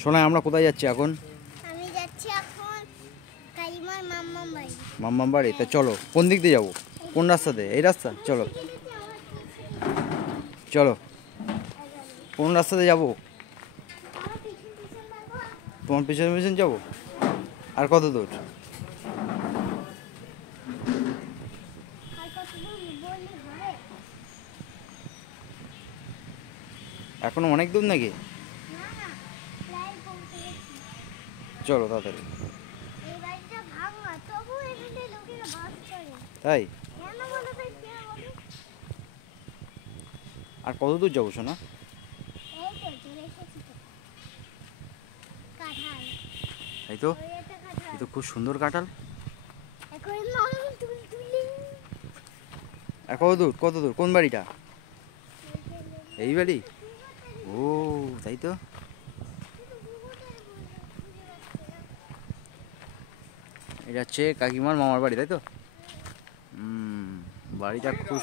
শোনা আমরা কোথায় যাচ্ছি এখন? আমি যাচ্ছি এখন কালিমার বাড়ি। মাম্মাম বাড়ি? তা চলো, কোন দিক দিয়ে যাবো? কোন রাস্তা দিয়ে? এই রাস্তা? চলো চলো, কোন রাস্তা দিয়ে যাবো? তোমার পিছনে পিছনে যাবো। আর কত দূর? এখনো অনেক দূর নাকি? চলো তাড়াতাড়ি। তাই? আর কত দূর যাবো শোনা? তাই তো, এই তো খুব সুন্দর কাঁঠাল। আর কত দূর, কত দূর? কোন বাড়িটা? এই বাড়ি? ও তাই তো। এটা হচ্ছে কাকিমার মামার বাড়ি, তাই তো? বাড়িটা খুব,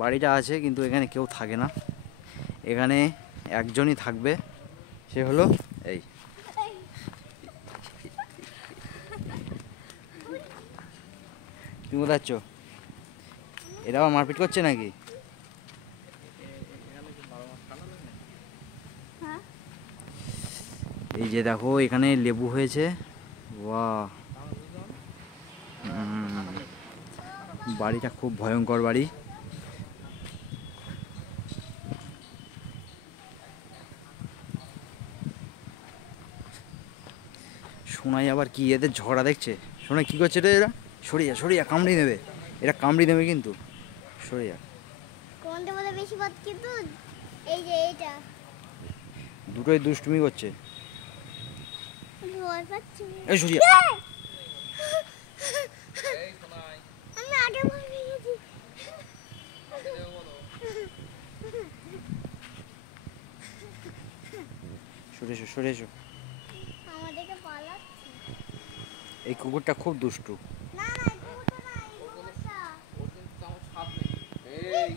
বাড়িটা আছে কিন্তু এখানে কেউ থাকে না। এখানে একজনই থাকবে, সে হলো এই। তুমি কোথায় যাচ্ছ? এরা আবার মারপিট করছে নাকি? এই যে দেখো এখানে লেবু হয়েছে। বাহ, বাড়িটা খুব ভয়ঙ্কর বাড়ি। সোনাই আবার কি এদের ঝগড়া দেখছে? সোনাই কি করছে রে এরা? সরিয়া সরিয়া, কামড়ি নেবে, এরা কামড়ি নেবে কিন্তু, সরিয়া। কোনটা বলে বেশি বাদ কিন্তু এই যে এইটা দুটোই দুষ্টুমি করছে। ভয় পাচ্ছি। এই সরিয়া। আমি আগে ভয় পেয়ে গেছি। সরে এসো, সরে এসো। আমাদেরকে পালাচ্ছে। এই কুকুরটা খুব দুষ্টু। না না এই কুকুরটা না, এই কুকুরটা। ওর কিন্তু তেমন স্বাদ নেই। এই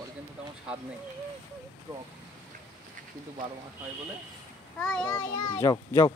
ওর কিন্তু তেমন স্বাদ নেই, টক, কিন্তু 12 মাস হয় বলে। আয় আয় আয়। যাও যাও।